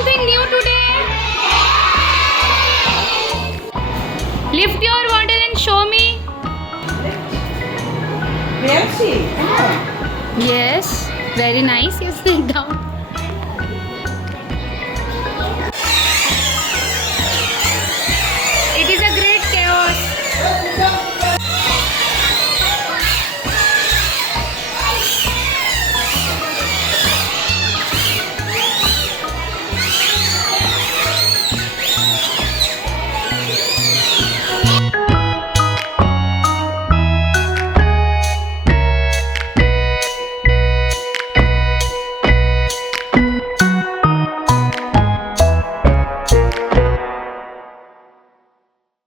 something new today? Lift your bottle and show me. Where is she? Yes, very nice. You sit down.